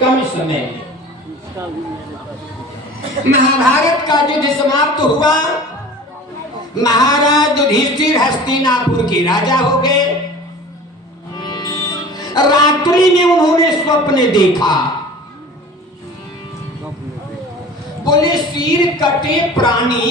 कम समय में। महाभारत का युद्ध समाप्त हुआ। महाराज युधिष्ठिर हस्तिनापुर के राजा हो गए। रात्रि में उन्होंने स्वप्न देखा। बोले सिर कटे प्राणी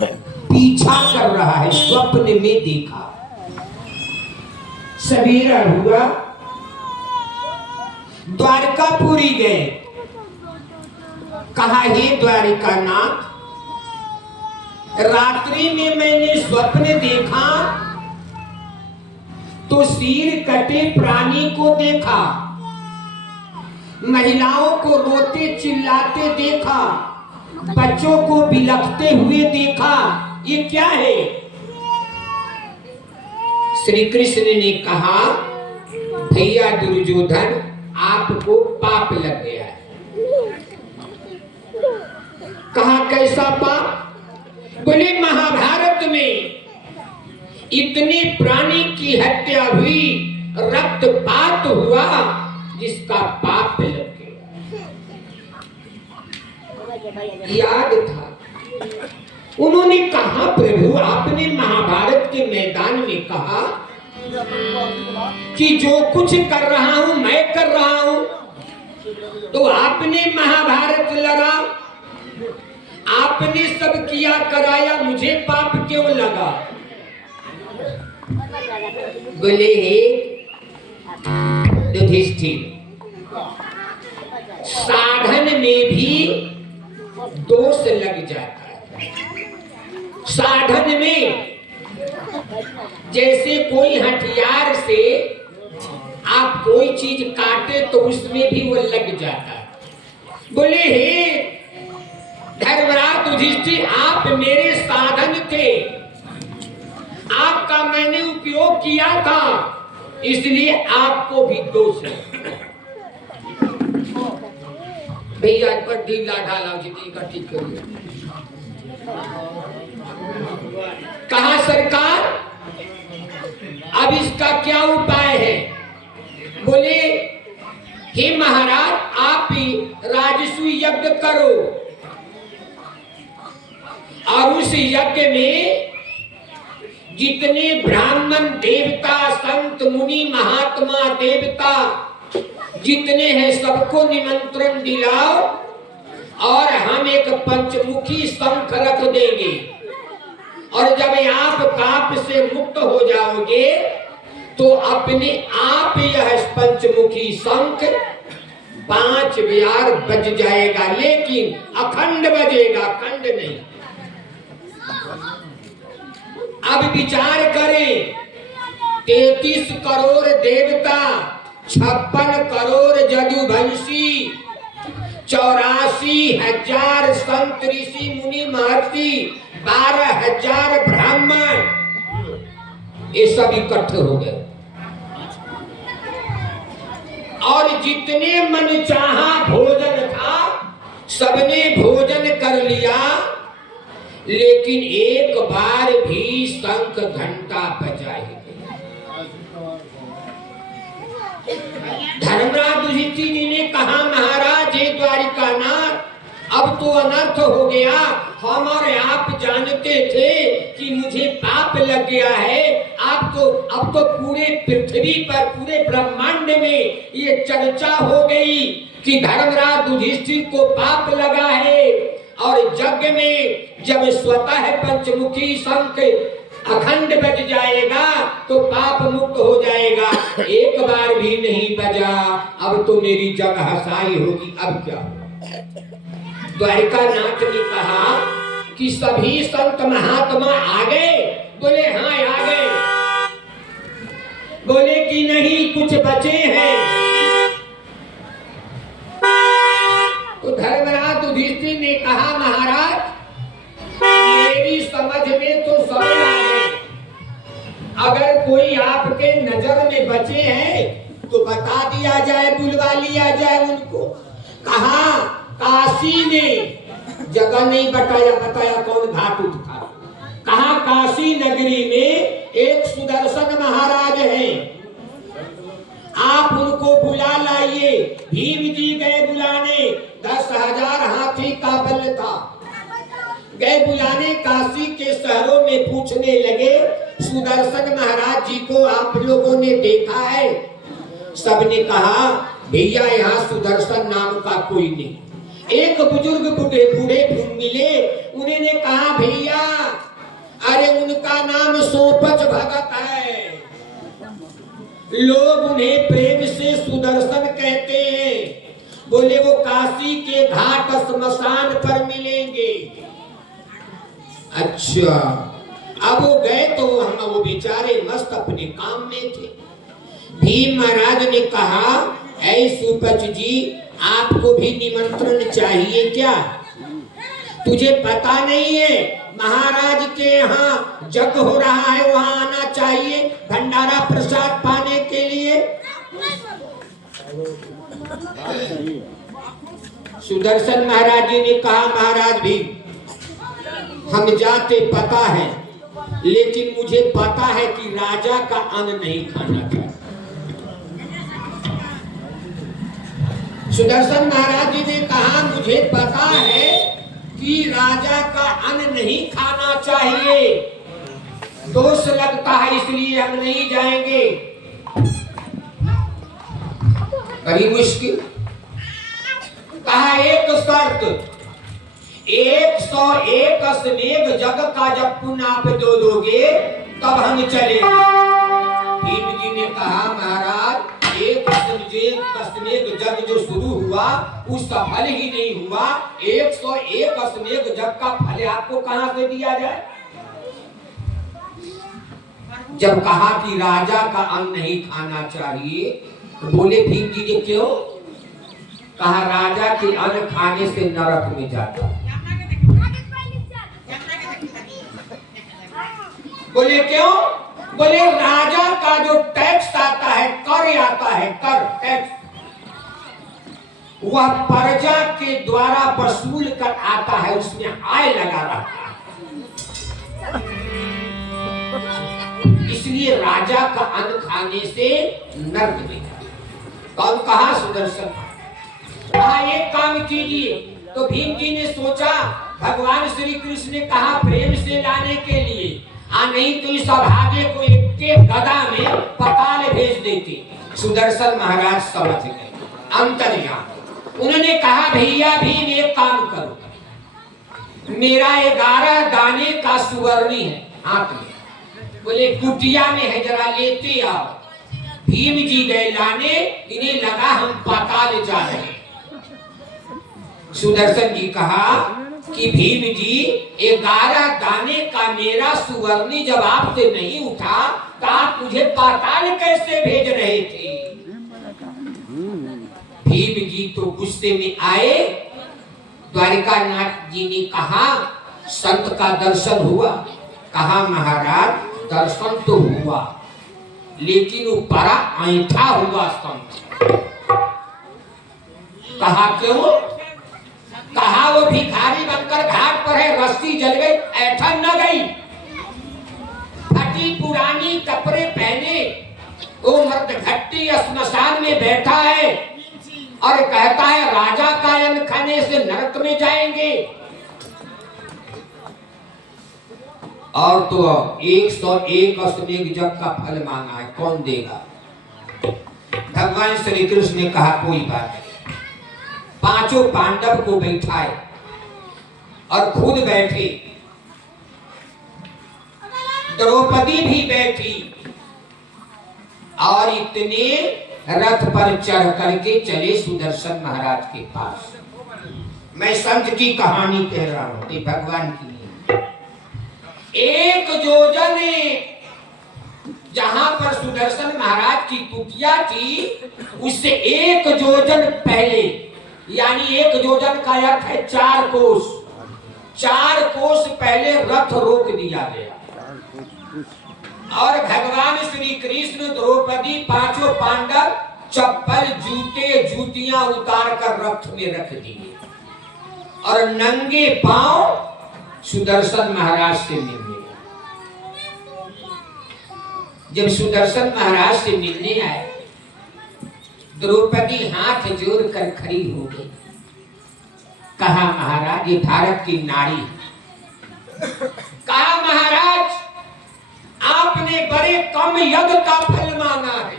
पीछा कर रहा है, स्वप्न में देखा। सवेरा हुआ, द्वारकापुरी गए। कहा हे द्वारिकानाथ, रात्रि में मैंने स्वप्न देखा तो सिर कटे प्राणी को देखा, महिलाओं को रोते चिल्लाते देखा, बच्चों को बिलखते हुए देखा। ये क्या है? श्री कृष्ण ने कहा भैया दुर्योधन, आपको पाप लग गया है। कहा कैसा पाप? बोले महाभारत में इतने प्राणी की हत्या हुई, रक्तपात हुआ, जिसका पाप लग गया। याद था। उन्होंने कहा प्रभु आपने महाभारत के मैदान में कहा कि जो कुछ कर रहा हूं मैं कर रहा हूं, तो आपने महाभारत लड़ा, आपने सब किया कराया, मुझे पाप क्यों लगा? बोले हे युधिष्ठिर, साधन में भी दोष लग जाता है। साधन में जैसे कोई हथियार से आप कोई चीज काटे तो उसमें भी वो लग जाता है। बोले हे धर्मराज युधिष्ठिर, आप मेरे साधन थे, आपका मैंने उपयोग किया था, इसलिए आपको भी दोष है। भैया पर ढीला ढाला जितनी का ठीक करिए। कहा सरकार अब इसका क्या उपाय है? बोले हे महाराज, आप ही राजसूय यज्ञ करो और उस यज्ञ में जितने ब्राह्मण देवता संत मुनि महात्मा देवता जितने हैं सबको निमंत्रण दिलाओ और हम एक पंचमुखी शंख रख देंगे। और जब आप पाप से मुक्त हो जाओगे तो अपने आप यह पंचमुखी शंख 5 बार बज जाएगा, लेकिन अखंड बजेगा, खंड नहीं। अब विचार करें, 33 करोड़ देवता, 56 करोड़ जदुवंशी, 84,000 संत ऋषि मुनि महर्षि, 12,000 ब्राह्मण, ये सब इकट्ठे हो गए और जितने मन चाहा भोजन था सबने भोजन कर लिया, लेकिन एक बार भी शंख घंटा बजाए। धर्मराज युधिष्ठिर जी ने कहा महाराज हे द्वारिकानाथ, अब तो अनर्थ हो गया। हम और आप जानते थे कि मुझे पाप लग गया है। अब तो पूरे पृथ्वी पर, पूरे ब्रह्मांड में ये चर्चा हो गई कि धर्मराज युधिष्ठिर को पाप लगा है। और यज्ञ में जब स्वतः पंचमुखी शंख अखंड बज जाएगा तो पाप मुक्त हो जाएगा। एक बार भी नहीं बजा, अब तो मेरी जग हसाई होगी। अब क्या? द्वारिकानाथ ने कहा कि सभी संत महात्मा आ गए? बोले हाँ आ गए। बोले कि नहीं कुछ बचे हैं? तो धर्मराज युधिष्ठिर ने कहा महाराज मेरी समझ में तो सब आ गए, अगर कोई आपके नजर में बचे हैं तो बता दिया जाए, बुलवा लिया जाए उनको। कहा काशी ने जगह नहीं बताया कौन घाट उठा। कहा काशी नगरी में एक सुदर्शन महाराज हैं, आप उनको बुला लाइए। भीम जी गए बुलाने काशी के शहरों में, पूछने लगे सुदर्शन महाराज जी को आप लोगों ने देखा है? सबने कहा भैया यहाँ सुदर्शन नाम का कोई नहीं। एक बुजुर्ग बूढ़े मिले, उन्होंने कहा भैया अरे उनका नाम सोपच भगत है, लोग उन्हें प्रेम से सुदर्शन कहते हैं। बोले वो काशी के घाट श्मशान पर मिलेंगे। अच्छा, अब वो गए तो हम वो बेचारे मस्त अपने काम में थे। भीम महाराज ने कहा ऐ सुपच जी, आपको भी निमंत्रण चाहिए क्या? तुझे पता नहीं है महाराज के यहाँ जग हो रहा है, वहां आना चाहिए भंडारा प्रसाद पाने के लिए। सुदर्शन महाराज जी ने कहा महाराज भी हम जाते पता है, लेकिन मुझे पता है कि राजा का अन्न नहीं खाना चाहिए। सुदर्शन महाराज जी ने कहा मुझे पता है कि राजा का अन्न नहीं खाना चाहिए, दोष लगता है इसलिए हम नहीं जाएंगे। बड़ी मुश्किल। कहा एक शर्त, 101 अश्वमेध जग का जब पुण्य आप दोगे तब हम चले। भीम जी ने कहा महाराज 1 अश्वमेध जग जो शुरू हुआ वो सफल ही नहीं हुआ, 101 अश्वमेध जग का फल आपको कहां से दिया जाए? जब कहा कि राजा का अन्न नहीं खाना चाहिए तो बोले भीम जी ने क्यों? कहा राजा के अन्न खाने से नरक में जाता। बोले क्यों? बोले राजा का जो टैक्स आता है, कर आता है, कर टैक्स, वह प्रजा के द्वारा वसूल कर आता है, उसमें आय लगा रहता है, इसलिए राजा का अन्न खाने से नरक में जाता। कौन कहा? सुदर्शन। कहा एक काम कीजिए। तो भीम जी ने सोचा भगवान श्री कृष्ण ने कहा प्रेम से लाने के लिए, नहीं तो इस अभागे को एक गदा में पताल भेज देते। सुदर्शन महाराज समझ गए, अंतर्यामी। उन्होंने कहा भैया भीम एक काम करो, मेरा 11 दाने का सुवर्णी है हाथ में, बोले कुटिया में है जरा लेते आओ। भीम जी गए लाने, इन्हें लगा हम पाताल जा रहे हैं। सुदर्शन जी कहा कि भीम जी 11 दाने का मेरा सुवर्णी जब आपसे नहीं उठा तो आप मुझे पाताल कैसे भेज रहे थे? भीम जी तो गुस्से में आए। द्वारिकानाथ जी ने कहा संत का दर्शन हुआ? कहा महाराज दर्शन तो हुआ, लेकिन वो बड़ा ऐंठा हुआ संत। कहा क्यों? कहा वो भिखारी बनकर घाट पर है, रस्सी जल गई, ऐठन न गई। फटी पुरानी कपड़े पहने वो मर्द घट्टी श्मशान में बैठा है और कहता है राजा का अन्न खाने से नरक में जाएंगे। और तो 101 अश्वमेध जग का फल मांगा है, कौन देगा? भगवान श्री कृष्ण ने कहा कोई बात नहीं। पांचों पांडव को बैठाए और खुद बैठे, द्रौपदी भी बैठी और इतने रथ पर चढ़ करके चले सुदर्शन महाराज के पास। मैं संत की कहानी कह रहा हूं, ये भगवान की नहीं। एक योजन जहां पर सुदर्शन महाराज की कुटिया थी, उससे 1 योजन पहले, यानी 1 योजन का अर्थ है 4 कोस, 4 कोस पहले रथ रोक दिया गया और भगवान श्री कृष्ण, द्रौपदी, पांचों पांडव चप्पल जूते जूतियां उतार कर रथ में रख दिए और नंगे पांव सुदर्शन महाराज से मिलने। जब सुदर्शन महाराज से मिलने आए, द्रौपदी हाथ जोड़कर खड़ी हो गई। कहा महाराज ये भारत की नारी, कहा महाराज आपने बड़े कम यज्ञ का फल मांगा है,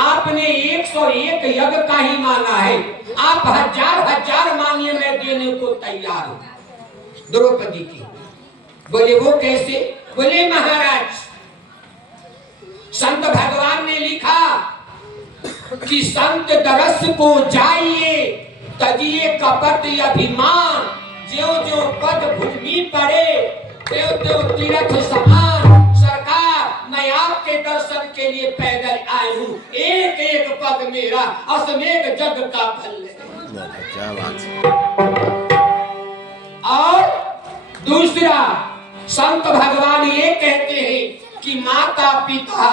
आपने 101 यज्ञ का ही मांगा है, आप हजार हजार मांगिए मैं देने को तैयार हूं। द्रौपदी की बोले वो कैसे? बोले महाराज संत भगवान ने लिखा कि संत दरस को जाइए तजिए कपट अभिमान, ज्यो ज्यो पद भूमि पड़े त्यों त्यों तीर्थ समान। सरकार मैं आपके दर्शन के लिए पैदल आई हूँ, एक एक पद मेरा असमेघ जग का फल है। क्या बात। और दूसरा संत भगवान ये कहते हैं कि माता पिता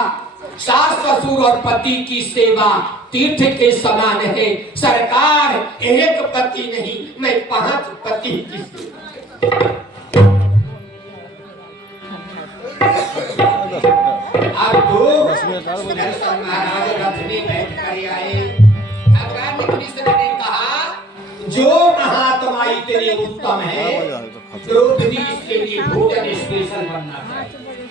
सास ससुर और पति की सेवा तीर्थ के समान है। सरकार एक पति नहीं मैं 5 पति की सेवा। अब तो महाराज रथ में बैठ कर आए। भगवान कृष्ण ने कहा जो महात्मा इतने उत्तम है द्रौपदी इसके लिए भोजन स्पेशल बनना चाहिए।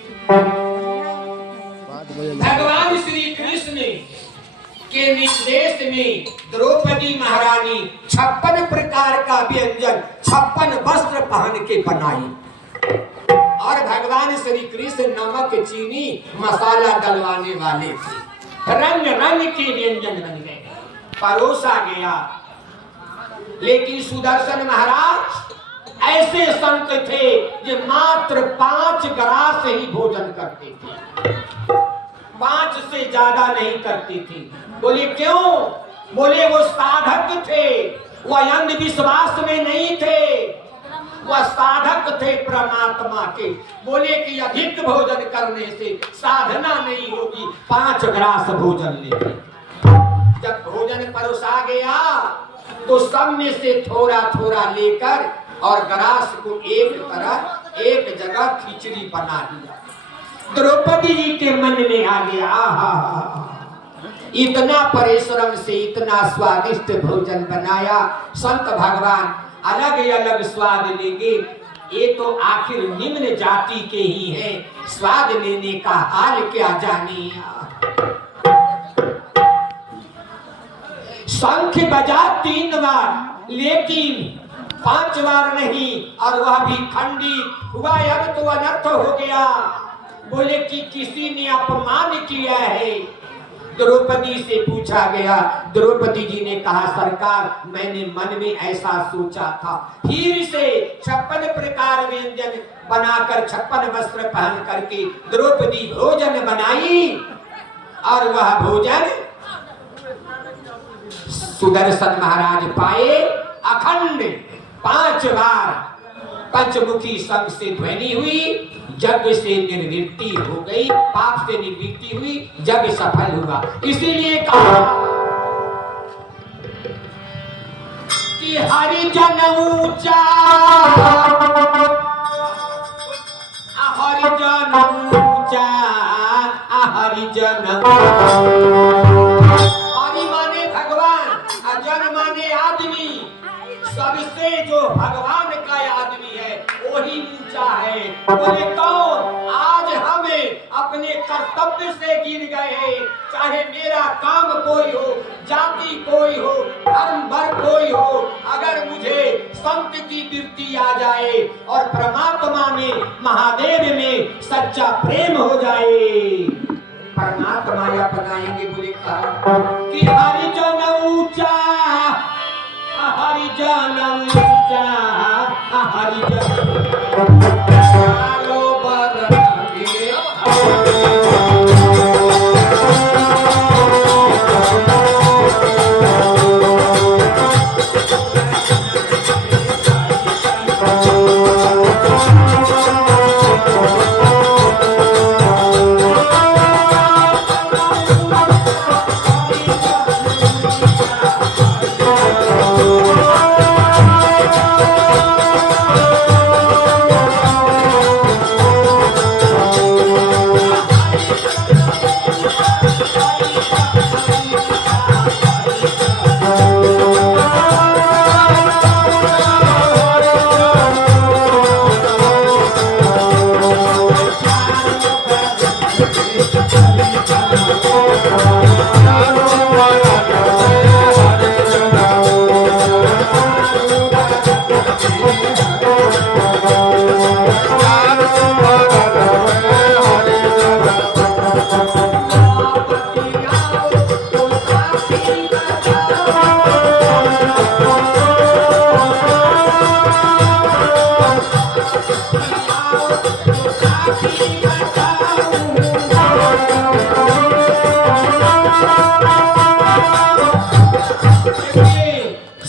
भगवान श्री कृष्ण के निर्देश में द्रौपदी महारानी 56 प्रकार का व्यंजन 56 वस्त्र पहन के बनाई और भगवान श्री कृष्ण नमक चीनी मसाला डलवाने वाले थे। रंग रंग के व्यंजन बन गए, परोसा गया। लेकिन सुदर्शन महाराज ऐसे संत थे जो मात्र 5 ग्रास ही भोजन करते थे, 5 से ज्यादा नहीं करते थे। बोले क्यों? बोले वो साधक थे, वो अंधविश्वास में नहीं थे, वह साधक थे परमात्मा के। बोले कि अधिक भोजन करने से साधना नहीं होगी, 5 ग्रास भोजन लेते। जब भोजन परोसा गया तो सब में से थोड़ा थोड़ा लेकर और ग्रास को एक तरह एक जगह खिचड़ी बना दिया। द्रौपदी जी के मन में आ गया इतना परिश्रम से इतना स्वादिष्ट भोजन बनाया, संत भगवान अलग अलग स्वाद लेंगे, ये तो आखिर निम्न जाति के ही हैं, स्वाद लेने का हाल क्या जाने। शंख बजा 3 बार लेकिन 5 बार नहीं, और वह भी खंडित हुआ। अब तो अनर्थ हो गया। बोले कि किसी ने अपमान किया है। द्रौपदी से पूछा गया, द्रौपदी जी ने कहा सरकार मैंने मन में ऐसा सोचा था। फिर से 56 प्रकार व्यंजन बनाकर 56 वस्त्र पहन करके द्रौपदी भोजन बनाई और वह भोजन सुदर्शन महाराज पाए। अखंड 5 बार पंचमुखी शंख से ध्वनि हुई, यज्ञ से निर्वृत्ति हो गई, पाप से निवृत्ति हुई, यज्ञ सफल हुआ। इसीलिए कहा कि हरिजन ऊंचा, हरिजन ऊंचा, हरिजन हरि माने भगवान, जन माने आदमी। सबसे जो भगवान का आदमी है वही ऊंचा है। बोले कौन? आज हमें अपने कर्तव्य से गिर गए हैं, चाहे मेरा काम कोई हो, जाति कोई हो, धर्म भर कोई हो, अगर मुझे संत की वृत्ति आ जाए और परमात्मा में महादेव में सच्चा प्रेम हो जाए, परमात्मा अपनाएंगे। बोले कि हरिजन ऊंचा, हरिजन ऊंचा, हरिजन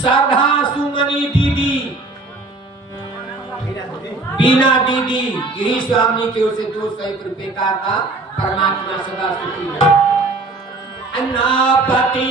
श्रद्धा सुमनी दीदी, बीना दीदी, गिरी स्वामी की ओर से 201 रुपए का था। परमात्मा सदा सुखी है। अन्नापति